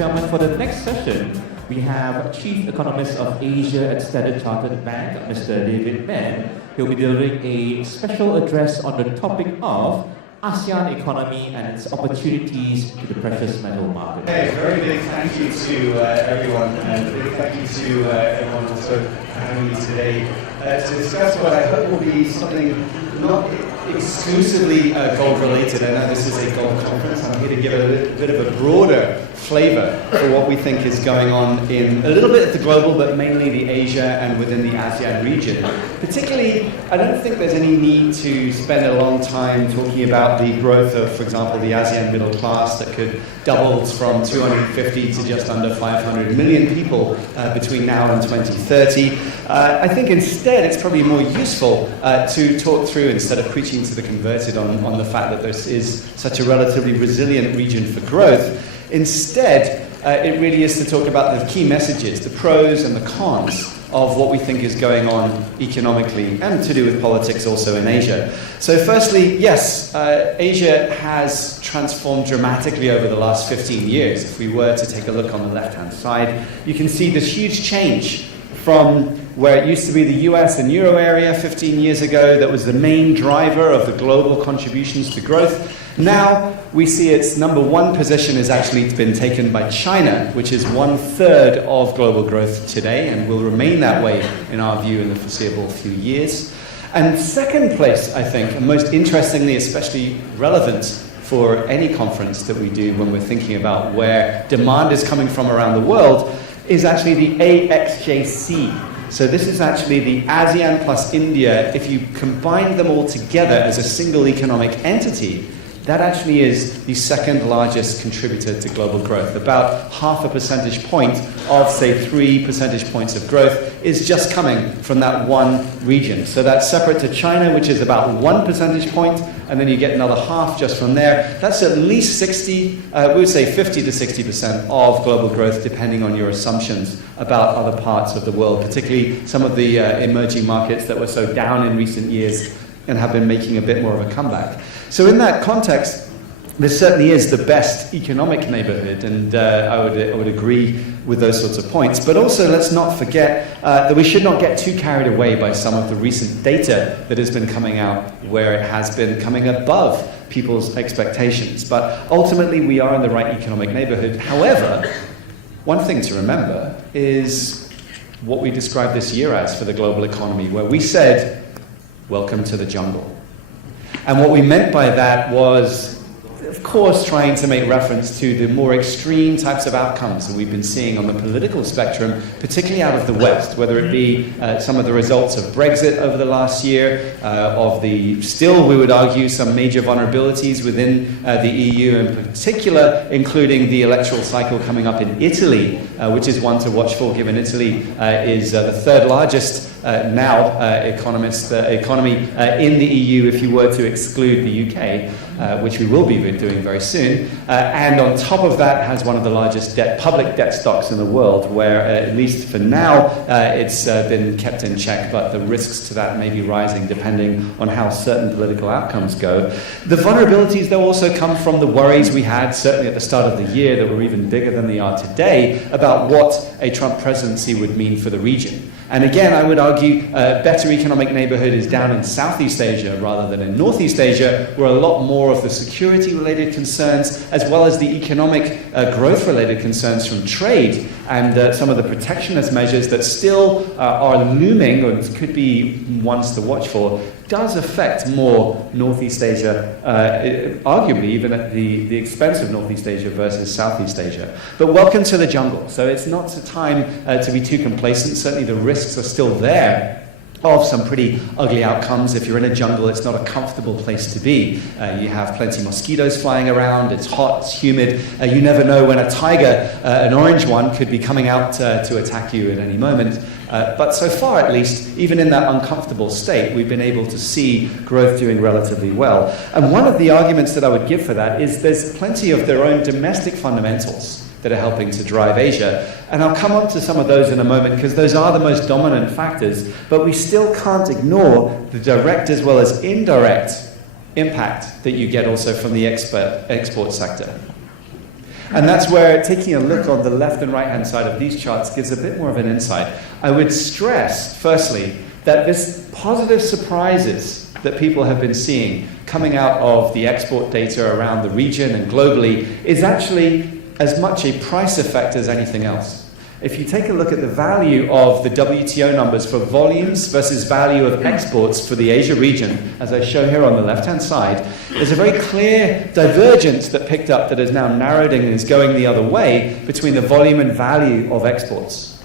gentlemen, for the next session, we have Chief Economist of Asia at Standard Chartered Bank, Mr. David Mann. He'll be delivering a special address on the topic of ASEAN economy and its opportunities to the precious metal market. Okay, very big thank you to everyone, and a big thank you to everyone also having me today to discuss what I hope will be something not exclusively gold related. I know this is a gold conference. I'm here to give a bit of a broader flavor for what we think is going on in a little bit of the global, but mainly the Asia and within the ASEAN region. Particularly, I don't think there's any need to spend a long time talking about the growth of, for example, the ASEAN middle class that could double from 250 to just under 500 million people between now and 2030. I think instead it's probably more useful to talk through, instead of preaching to the converted on the fact that this is such a relatively resilient region for growth. Instead, it really is to talk about the key messages, the pros and the cons of what we think is going on economically and to do with politics also in Asia. So firstly, yes, Asia has transformed dramatically over the last 15 years. If we were to take a look on the left-hand side, you can see this huge change from where it used to be the US and Euro area 15 years ago that was the main driver of the global contributions to growth. Now we see its number one position has actually been taken by China, which is 1/3 of global growth today and will remain that way in our view in the foreseeable few years. And second place, I think, and most interestingly, especially relevant for any conference that we do when we're thinking about where demand is coming from around the world, is actually the AXJC. So this is actually the ASEAN plus India. If you combine them all together as a single economic entity, that actually is the second largest contributor to global growth. About 0.5 percentage point of, say, 3 percentage points of growth is just coming from that one region. So that's separate to China, which is about 1 percentage point, and then you get another half just from there. That's at least 60, we would say 50 to 60% of global growth, depending on your assumptions about other parts of the world, particularly some of the emerging markets that were so down in recent years and have been making a bit more of a comeback. So in that context, this certainly is the best economic neighborhood, and I would agree with those sorts of points. But also, let's not forget that we should not get too carried away by some of the recent data that has been coming out, where it has been coming above people's expectations. But ultimately, we are in the right economic neighborhood. However, one thing to remember is what we described this year as for the global economy, where we said, welcome to the jungle. And what we meant by that was, of course, trying to make reference to the more extreme types of outcomes that we've been seeing on the political spectrum, particularly out of the West, whether it be some of the results of Brexit over the last year, of the, still we would argue, some major vulnerabilities within the EU in particular, including the electoral cycle coming up in Italy, which is one to watch for, given Italy is the third largest economy in the EU if you were to exclude the UK, which we will be doing very soon. And on top of that has one of the largest public debt stocks in the world, where at least for now it's been kept in check, but the risks to that may be rising depending on how certain political outcomes go. The vulnerabilities, though, also come from the worries we had, certainly at the start of the year, that were even bigger than they are today, about what a Trump presidency would mean for the region. And again, I would argue a better economic neighborhood is down in Southeast Asia rather than in Northeast Asia, where a lot more of the security-related concerns, as well as the economic growth-related concerns from trade and some of the protectionist measures that still are looming, or could be ones to watch for, does affect more Northeast Asia, arguably even at the expense of Northeast Asia versus Southeast Asia. But welcome to the jungle. So it's not a time to be too complacent. Certainly the risks are still there of some pretty ugly outcomes. If you're in a jungle, it's not a comfortable place to be. You have plenty of mosquitoes flying around, it's hot, it's humid. You never know when a tiger, an orange one, could be coming out to attack you at any moment. But so far, at least, even in that uncomfortable state, we've been able to see growth doing relatively well. And one of the arguments that I would give for that is there's plenty of their own domestic fundamentals that are helping to drive Asia. And I'll come up to some of those in a moment, because those are the most dominant factors, but we still can't ignore the direct as well as indirect impact that you get also from the export sector. And that's where taking a look on the left and right-hand side of these charts gives a bit more of an insight. I would stress, firstly, that this positive surprises that people have been seeing coming out of the export data around the region and globally is actually as much a price effect as anything else. If you take a look at the value of the WTO numbers for volumes versus value of exports for the Asia region, as I show here on the left-hand side, there's a very clear divergence that picked up that is now narrowed and is going the other way between the volume and value of exports.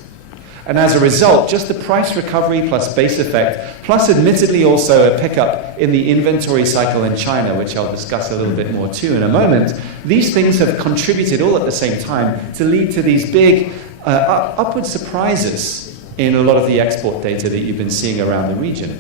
And as a result, just the price recovery plus base effect, plus admittedly also a pickup in the inventory cycle in China, which I'll discuss a little bit more too in a moment, these things have contributed all at the same time to lead to these big upward surprises in a lot of the export data that you've been seeing around the region.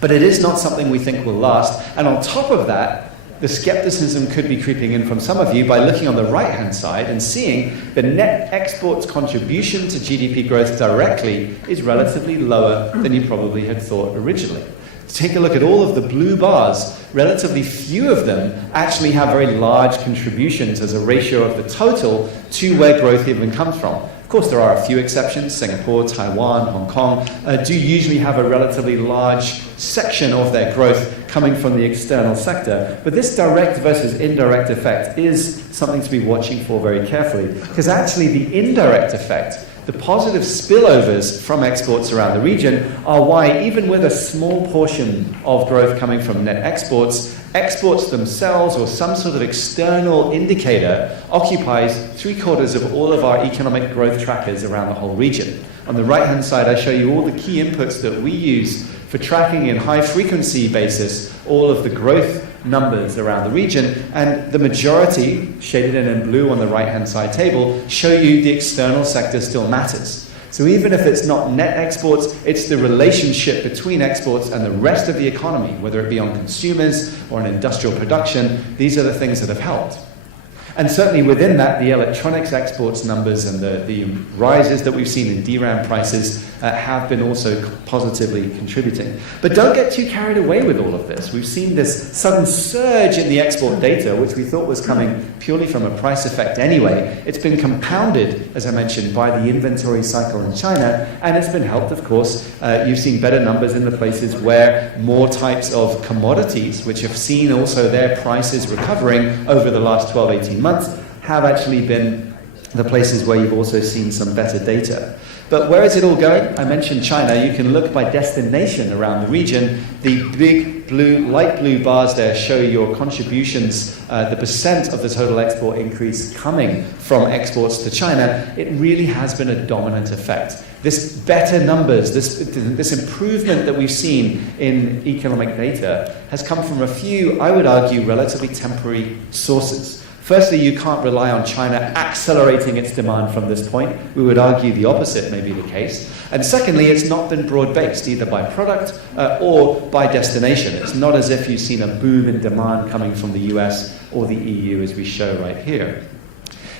But it is not something we think will last. And on top of that, the skepticism could be creeping in from some of you by looking on the right-hand side and seeing the net exports contribution to GDP growth directly is relatively lower than you probably had thought originally. Take a look at all of the blue bars. Relatively few of them actually have very large contributions as a ratio of the total to where growth even comes from. Of course, there are a few exceptions. Singapore, Taiwan, Hong Kong do usually have a relatively large section of their growth coming from the external sector. But this direct versus indirect effect is something to be watching for very carefully, because actually the indirect effect, the positive spillovers from exports around the region, are why even with a small portion of growth coming from net exports, exports themselves or some sort of external indicator occupies 3/4 of all of our economic growth trackers around the whole region. On the right-hand side, I show you all the key inputs that we use for tracking in high-frequency basis all of the growth numbers around the region, and the majority, shaded in blue on the right-hand side table, show you the external sector still matters. So even if it's not net exports, it's the relationship between exports and the rest of the economy, whether it be on consumers or in industrial production. These are the things that have helped. And certainly within that, the electronics exports numbers and the rises that we've seen in DRAM prices have been also positively contributing. But don't get too carried away with all of this. We've seen this sudden surge in the export data, which we thought was coming purely from a price effect anyway. It's been compounded, as I mentioned, by the inventory cycle in China, and it's been helped, of course. You've seen better numbers in the places where more types of commodities, which have seen also their prices recovering over the last 12, 18 months, have actually been the places where you've also seen some better data. But where is it all going? I mentioned China. You can look by destination around the region. The big blue, light blue bars there show your contributions, the percent of the total export increase coming from exports to China. It really has been a dominant effect. This better numbers, this improvement that we've seen in economic data has come from a few, I would argue, relatively temporary sources. Firstly, you can't rely on China accelerating its demand from this point. We would argue the opposite may be the case. And secondly, it's not been broad-based, either by product or by destination. It's not as if you've seen a boom in demand coming from the US or the EU, as we show right here.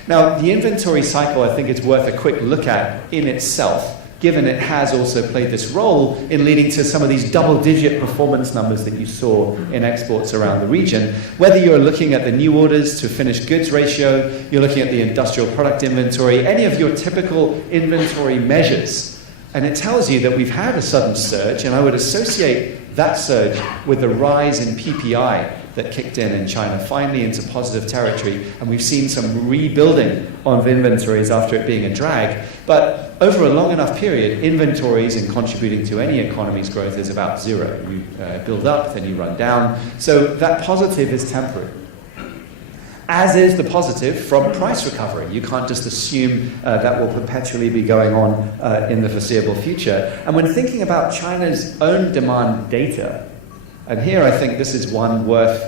Now, the inventory cycle, I think it's worth a quick look at in itself, given it has also played this role in leading to some of these double-digit performance numbers that you saw in exports around the region. Whether you're looking at the new orders to finished goods ratio, you're looking at the industrial product inventory, any of your typical inventory measures, and it tells you that we've had a sudden surge, and I would associate that surge with the rise in PPI that kicked in China, finally into positive territory, and we've seen some rebuilding of inventories after it being a drag. But over a long enough period, inventories in contributing to any economy's growth is about zero. You build up, then you run down. So that positive is temporary. As is the positive from price recovery. You can't just assume that will perpetually be going on in the foreseeable future. And when thinking about China's own demand data, and here I think this is one worth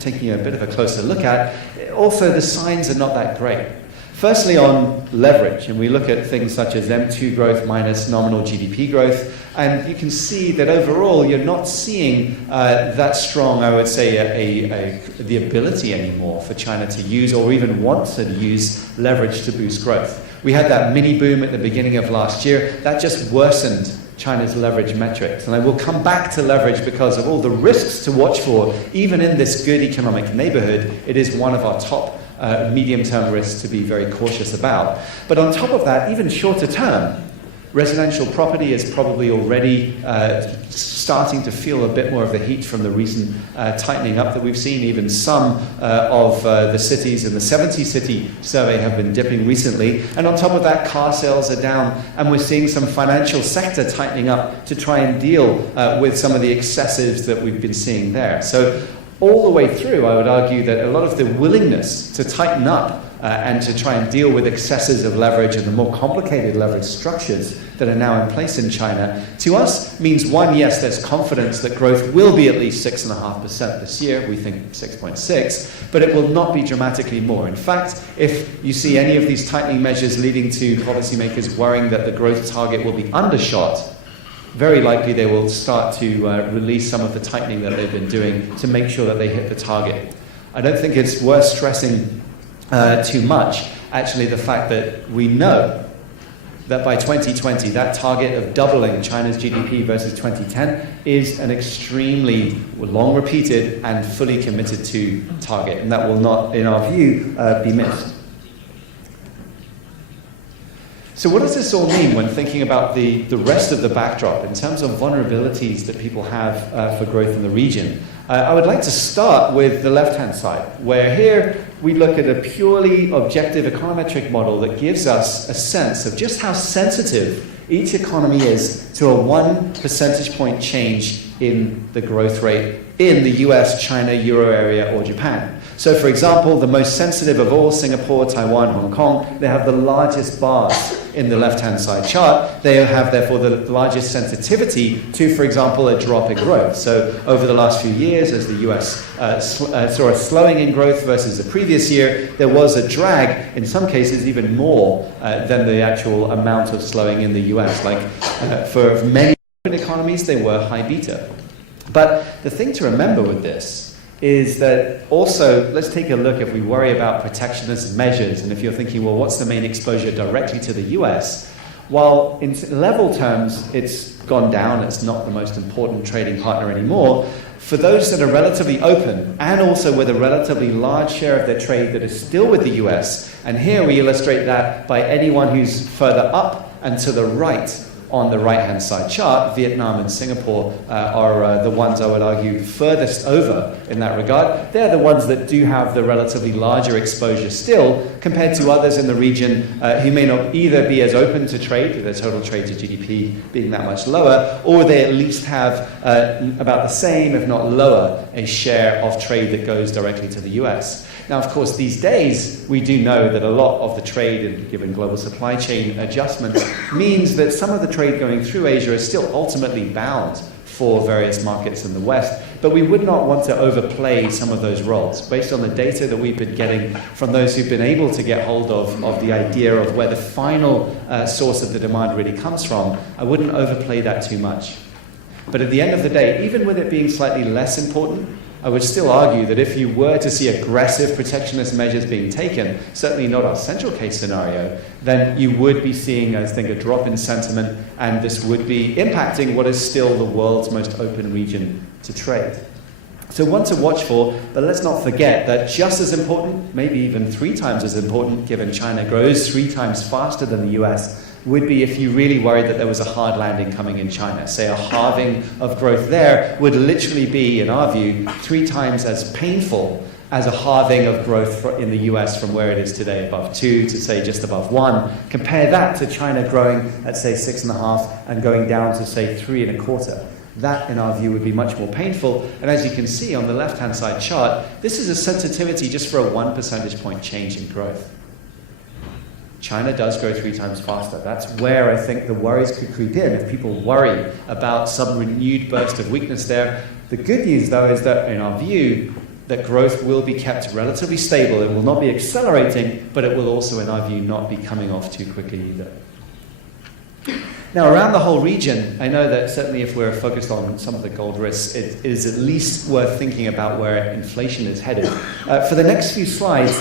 taking a bit of a closer look at, also the signs are not that great. Firstly, on leverage, and we look at things such as M2 growth minus nominal GDP growth, and you can see that overall you're not seeing that strong, I would say, the ability anymore for China to use or even want to use leverage to boost growth. We had that mini boom at the beginning of last year. That just worsened China's leverage metrics. And I will come back to leverage because of all the risks to watch for. Even in this good economic neighborhood, it is one of our top medium-term risks to be very cautious about. But on top of that, even shorter term, residential property is probably already starting to feel a bit more of the heat from the recent tightening up that we've seen. Even some of the cities in the 70-city survey have been dipping recently. And on top of that, car sales are down, and we're seeing some financial sector tightening up to try and deal with some of the excesses that we've been seeing there. So all the way through, I would argue that a lot of the willingness to tighten up and to try and deal with excesses of leverage and the more complicated leverage structures that are now in place in China, to us means, one, yes, there's confidence that growth will be at least 6.5% this year. We think 6.6, but it will not be dramatically more. In fact, if you see any of these tightening measures leading to policymakers worrying that the growth target will be undershot, very likely they will start to release some of the tightening that they've been doing to make sure that they hit the target. I don't think it's worth stressing too much, actually, the fact that we know that by 2020, that target of doubling China's GDP versus 2010 is an extremely long repeated and fully committed to target, and that will not, in our view, be missed. So what does this all mean when thinking about the rest of the backdrop in terms of vulnerabilities that people have for growth in the region? I would like to start with the left-hand side, where here we look at a purely objective econometric model that gives us a sense of just how sensitive each economy is to a 1 percentage point change in the growth rate in the US, China, Euro area, or Japan. So, for example, the most sensitive of all, Singapore, Taiwan, Hong Kong, they have the largest bars in the left-hand side chart. They have, therefore, the largest sensitivity to, for example, a drop in growth. So, over the last few years, as the US saw a slowing in growth versus the previous year, there was a drag, in some cases, even more than the actual amount of slowing in the US. Like, for many economies, they were high beta. But the thing to remember with this is that also, let's take a look if we worry about protectionist measures, and if you're thinking, well, what's the main exposure directly to the US? While in level terms, it's gone down, it's not the most important trading partner anymore, for those that are relatively open, and also with a relatively large share of their trade that is still with the US, and here we illustrate that by anyone who's further up and to the right on the right-hand side chart, Vietnam and Singapore are the ones I would argue furthest over in that regard. They're the ones that do have the relatively larger exposure still compared to others in the region who may not either be as open to trade, with their total trade to GDP being that much lower, or they at least have about the same, if not lower, a share of trade that goes directly to the US. Now, of course, these days, we do know that a lot of the trade, and given global supply chain adjustments, means that some of the trade going through Asia is still ultimately bound for various markets in the West. But we would not want to overplay some of those roles. Based on the data that we've been getting from those who've been able to get hold of the idea of where the final source of the demand really comes from, I wouldn't overplay that too much. But at the end of the day, even with it being slightly less important, I would still argue that if you were to see aggressive protectionist measures being taken, certainly not our central case scenario, then you would be seeing, I think, a drop in sentiment, and this would be impacting what is still the world's most open region to trade. So one to watch for, but let's not forget that just as important, maybe even 3 times as important, given China grows 3 times faster than the US, would be if you really worried that there was a hard landing coming in China. Say a halving of growth there would literally be, in our view, 3 times as painful as a halving of growth in the US from where it is today, above 2 to say just above 1. Compare that to China growing at say 6.5 and going down to say 3.25. That, in our view, would be much more painful. And as you can see on the left-hand side chart, this is a sensitivity just for a 1 percentage point change in growth. China does grow 3 times faster. That's where I think the worries could creep in if people worry about some renewed burst of weakness there. The good news, though, is that in our view, that growth will be kept relatively stable. It will not be accelerating, but it will also, in our view, not be coming off too quickly either. Now, around the whole region, I know that certainly if we're focused on some of the gold risks, it is at least worth thinking about where inflation is headed. For the next few slides,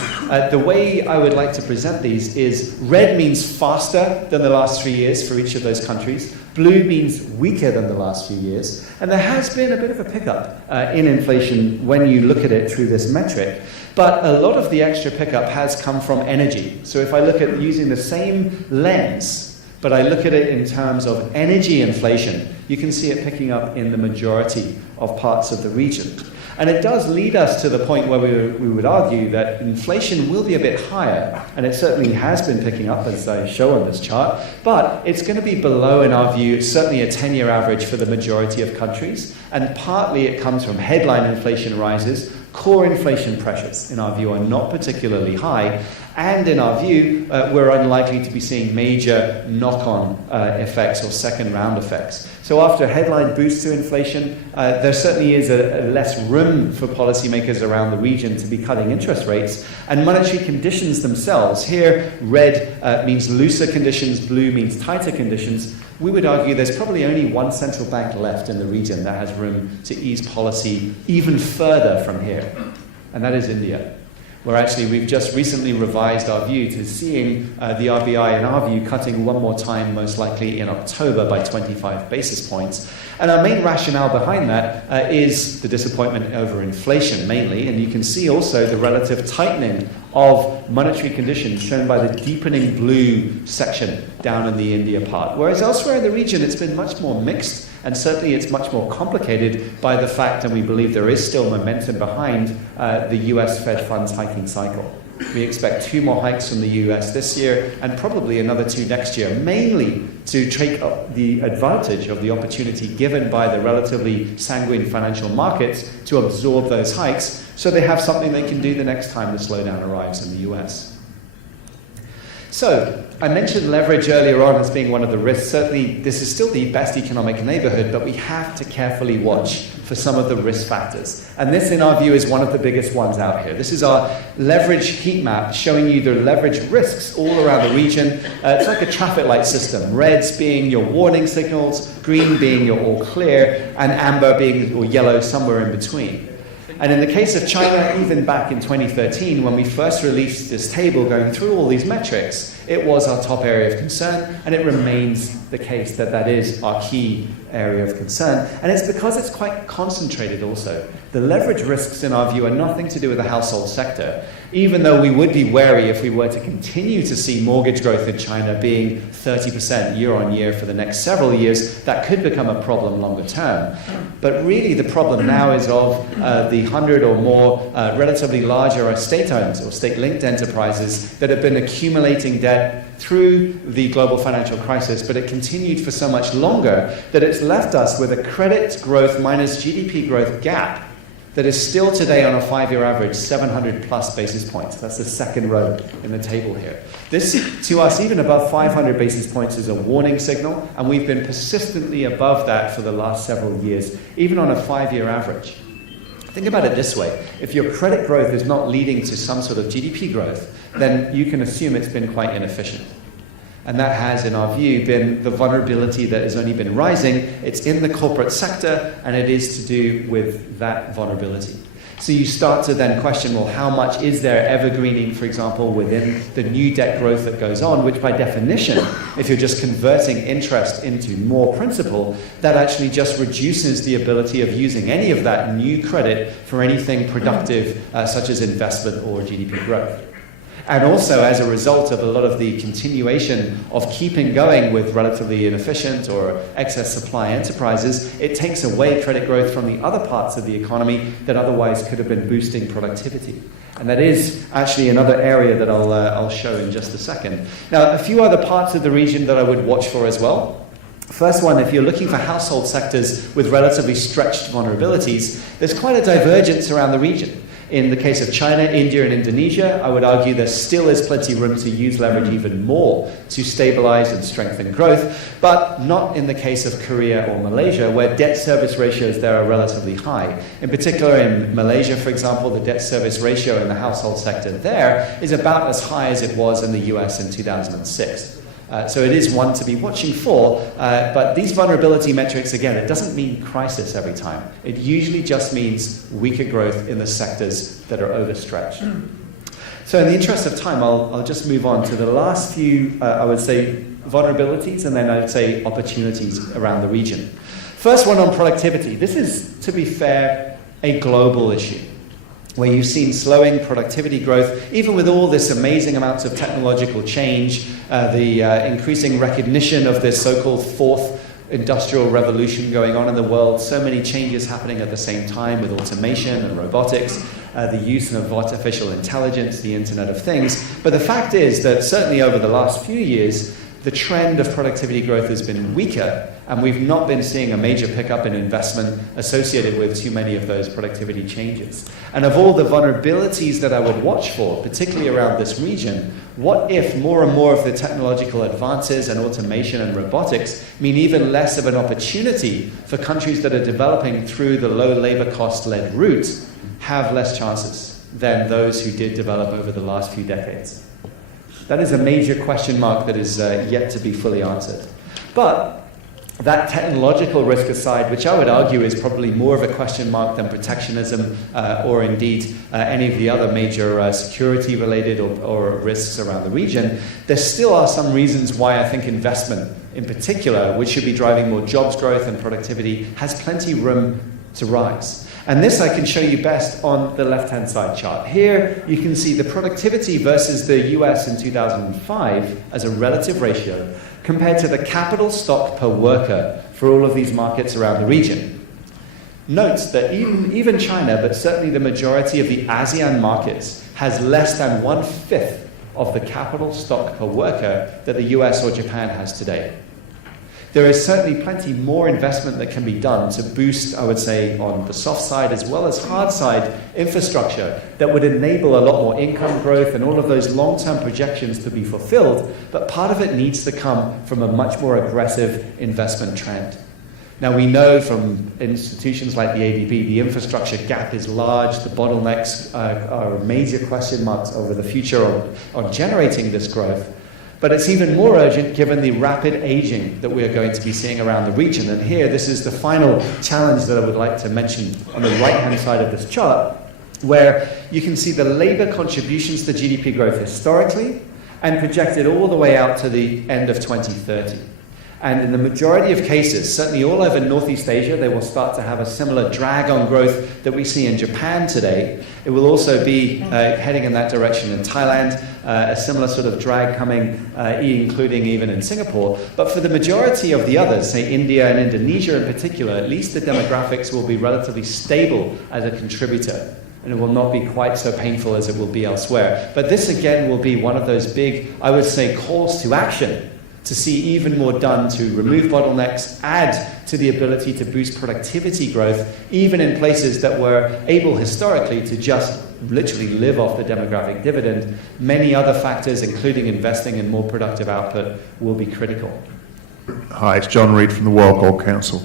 the way I would like to present these is red means faster than the last 3 years for each of those countries. Blue means weaker than the last few years. And there has been a bit of a pickup in inflation when you look at it through this metric. But a lot of the extra pickup has come from energy. So if I look at using the same lens, but I look at it in terms of energy inflation, you can see it picking up in the majority of parts of the region. And it does lead us to the point where we would argue that inflation will be a bit higher, and it certainly has been picking up, as I show on this chart, but it's going to be below, in our view, certainly a 10-year average for the majority of countries, and partly it comes from headline inflation rises. Core inflation pressures, in our view, are not particularly high, and in our view, we're unlikely to be seeing major knock-on effects or second-round effects. So after headline boosts to inflation, there certainly is a less room for policymakers around the region to be cutting interest rates, and monetary conditions themselves. Here, red means looser conditions, blue means tighter conditions. We would argue there's probably only one central bank left in the region that has room to ease policy even further from here, and that is India, where actually we've just recently revised our view to seeing the RBI, in our view, cutting one more time, most likely in October by 25 basis points. And our main rationale behind that is the disappointment over inflation, mainly, and you can see also the relative tightening of monetary conditions shown by the deepening blue section down in the India part. Whereas elsewhere in the region, it's been much more mixed, and certainly it's much more complicated by the fact, and we believe there is still momentum behind the US Fed funds hiking cycle. We expect 2 more hikes from the US this year, and probably another 2 next year, mainly to take the advantage of the opportunity given by the relatively sanguine financial markets to absorb those hikes, so they have something they can do the next time the slowdown arrives in the US. So, I mentioned leverage earlier on as being one of the risks. Certainly, this is still the best economic neighborhood, but we have to carefully watch for some of the risk factors. And this, in our view, is one of the biggest ones out here. This is our leverage heat map showing you the leverage risks all around the region. It's like a traffic light system. Reds being your warning signals, green being your all clear, and amber being, or yellow, somewhere in between. And in the case of China, even back in 2013, when we first released this table going through all these metrics, it was our top area of concern, and it remains the case that that is our key area of concern. And it's because it's quite concentrated also. The leverage risks, in our view, are nothing to do with the household sector, even though we would be wary if we were to continue to see mortgage growth in China being 30% year on year for the next several years. That could become a problem longer term. But really the problem now is of the 100 or more relatively larger state-owned or state-linked enterprises that have been accumulating debt through the global financial crisis, but it continued for so much longer that it's left us with a credit growth minus GDP growth gap that is still today on a 5-year average 700 plus basis points. That's the second row in the table here. This, to us, even above 500 basis points is a warning signal, and we've been persistently above that for the last several years, even on a 5-year average. Think about it this way. If your credit growth is not leading to some sort of GDP growth, then you can assume it's been quite inefficient. And that has, in our view, been the vulnerability that has only been rising. It's in the corporate sector, and it is to do with that vulnerability. So you start to then question, well, how much is there evergreening, for example, within the new debt growth that goes on, which by definition, if you're just converting interest into more principal, that actually just reduces the ability of using any of that new credit for anything productive, such as investment or GDP growth. And also, as a result of a lot of the continuation of keeping going with relatively inefficient or excess supply enterprises, it takes away credit growth from the other parts of the economy that otherwise could have been boosting productivity. And that is actually another area that I'll show in just a second. Now, a few other parts of the region that I would watch for as well. First one, if you're looking for household sectors with relatively stretched vulnerabilities, there's quite a divergence around the region. In the case of China, India, and Indonesia, I would argue there still is plenty of room to use leverage even more to stabilize and strengthen growth, but not in the case of Korea or Malaysia, where debt service ratios there are relatively high. In particular, in Malaysia, for example, the debt service ratio in the household sector there is about as high as it was in the US in 2006. So it is one to be watching for, but these vulnerability metrics, again, it doesn't mean crisis every time. It usually just means weaker growth in the sectors that are overstretched. So in the interest of time, I'll just move on to the last few, I would say, vulnerabilities, and then I'd say opportunities around the region. First one on productivity. This is, to be fair, a global issue. where you've seen slowing productivity growth, even with all this amazing amounts of technological change, the increasing recognition of this so-called fourth industrial revolution going on in the world, so many changes happening at the same time with automation and robotics, the use of artificial intelligence, the Internet of Things. But the fact is that certainly over the last few years, the trend of productivity growth has been weaker, and we've not been seeing a major pickup in investment associated with too many of those productivity changes. And of all the vulnerabilities that I would watch for, particularly around this region, what if more and more of the technological advances and automation and robotics mean even less of an opportunity for countries that are developing through the low labor cost-led route have less chances than those who did develop over the last few decades? That is a major question mark that is yet to be fully answered. But that technological risk aside, which I would argue is probably more of a question mark than protectionism or indeed any of the other major security-related or risks around the region, there still are some reasons why I think investment in particular, which should be driving more jobs growth and productivity, has plenty room to rise. And this I can show you best on the left-hand side chart. Here you can see the productivity versus the US in 2005 as a relative ratio compared to the capital stock per worker for all of these markets around the region. Note that even China, but certainly the majority of the ASEAN markets, has less than 1/5 of the capital stock per worker that the US or Japan has today. There is certainly plenty more investment that can be done to boost, I would say, on the soft side as well as hard side infrastructure that would enable a lot more income growth and all of those long-term projections to be fulfilled, but part of it needs to come from a much more aggressive investment trend. Now, we know from institutions like the ADB, the infrastructure gap is large, the bottlenecks are major question marks over the future on generating this growth. But it's even more urgent given the rapid aging that we are going to be seeing around the region. And here, this is the final challenge that I would like to mention on the right-hand side of this chart, where you can see the labor contributions to GDP growth historically and projected all the way out to the end of 2030. And in the majority of cases, certainly all over Northeast Asia, they will start to have a similar drag on growth that we see in Japan today. It will also be heading in that direction in Thailand, a similar sort of drag coming, including even in Singapore. But for the majority of the others, say India and Indonesia in particular, at least the demographics will be relatively stable as a contributor. And it will not be quite so painful as it will be elsewhere. But this again will be one of those big, I would say, calls to action to see even more done to remove bottlenecks, add to the ability to boost productivity growth, even in places that were able historically to just literally live off the demographic dividend. Many other factors, including investing in more productive output, will be critical. Hi, it's John Reid from the World Gold Council.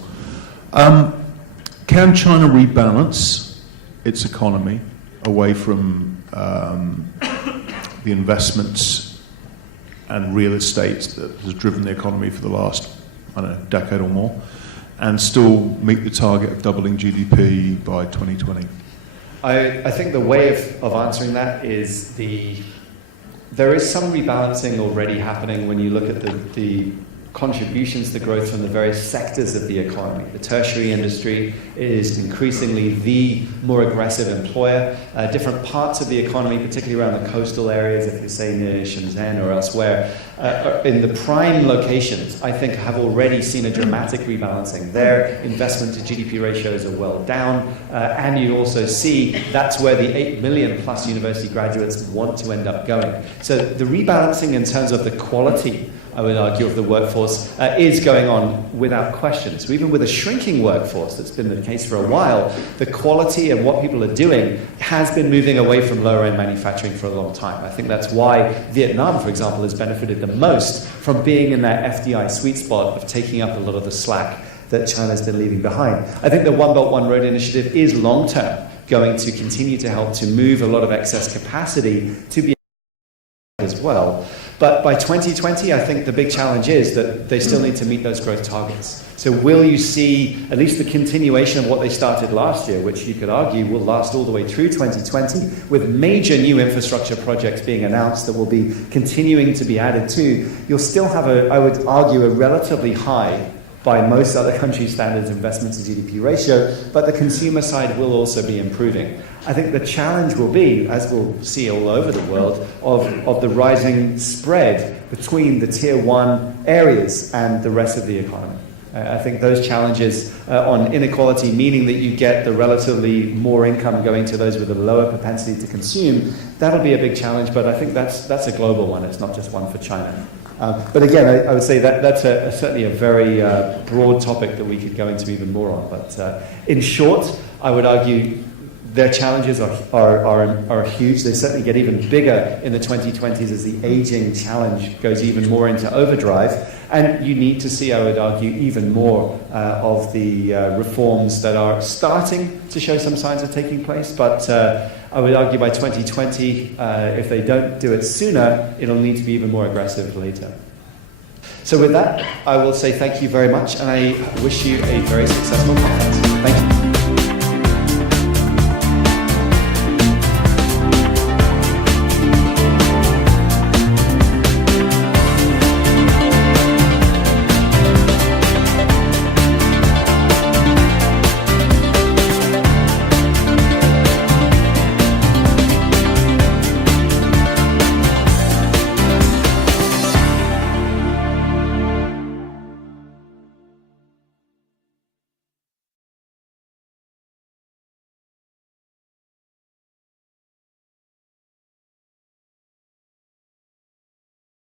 Can China rebalance its economy away from the investments and real estate that has driven the economy for the last, decade or more, and still meet the target of doubling GDP by 2020? I think the way of answering that is there is some rebalancing already happening when you look at the contributions to growth from the various sectors of the economy. The tertiary industry is increasingly the more aggressive employer. Different parts of the economy, particularly around the coastal areas, if you say near Shenzhen or elsewhere, in the prime locations, I think have already seen a dramatic rebalancing. Their investment to GDP ratios are well down, and you also see that's where the 8 million plus university graduates want to end up going. So the rebalancing in terms of the quality, I would argue, of the workforce is going on without question. So even with a shrinking workforce, that's been the case for a while, the quality of what people are doing has been moving away from lower-end manufacturing for a long time. I think that's why Vietnam, for example, has benefited the most from being in that FDI sweet spot of taking up a lot of the slack that China's been leaving behind. I think the One Belt, One Road initiative is long-term going to continue to help to move a lot of excess capacity to be as well. But by 2020, I think the big challenge is that they still need to meet those growth targets. So will you see at least the continuation of what they started last year, which you could argue will last all the way through 2020, with major new infrastructure projects being announced that will be continuing to be added to? You'll still have, I would argue, a relatively high, by most other countries' standards, investment to GDP ratio, but the consumer side will also be improving. I think the challenge will be, as we'll see all over the world, of the rising spread between the tier 1 areas and the rest of the economy. I think those challenges on inequality, meaning that you get the relatively more income going to those with a lower propensity to consume, that'll be a big challenge, but I think that's a global one. It's not just one for China. But again, I would say that's certainly a very broad topic that we could go into even more on. But in short, I would argue their challenges are huge. They certainly get even bigger in the 2020s as the aging challenge goes even more into overdrive. And you need to see, I would argue, even more of the reforms that are starting to show some signs of taking place. But I would argue by 2020, if they don't do it sooner, it'll need to be even more aggressive later. So with that, I will say thank you very much, and I wish you a very successful conference. Thank you.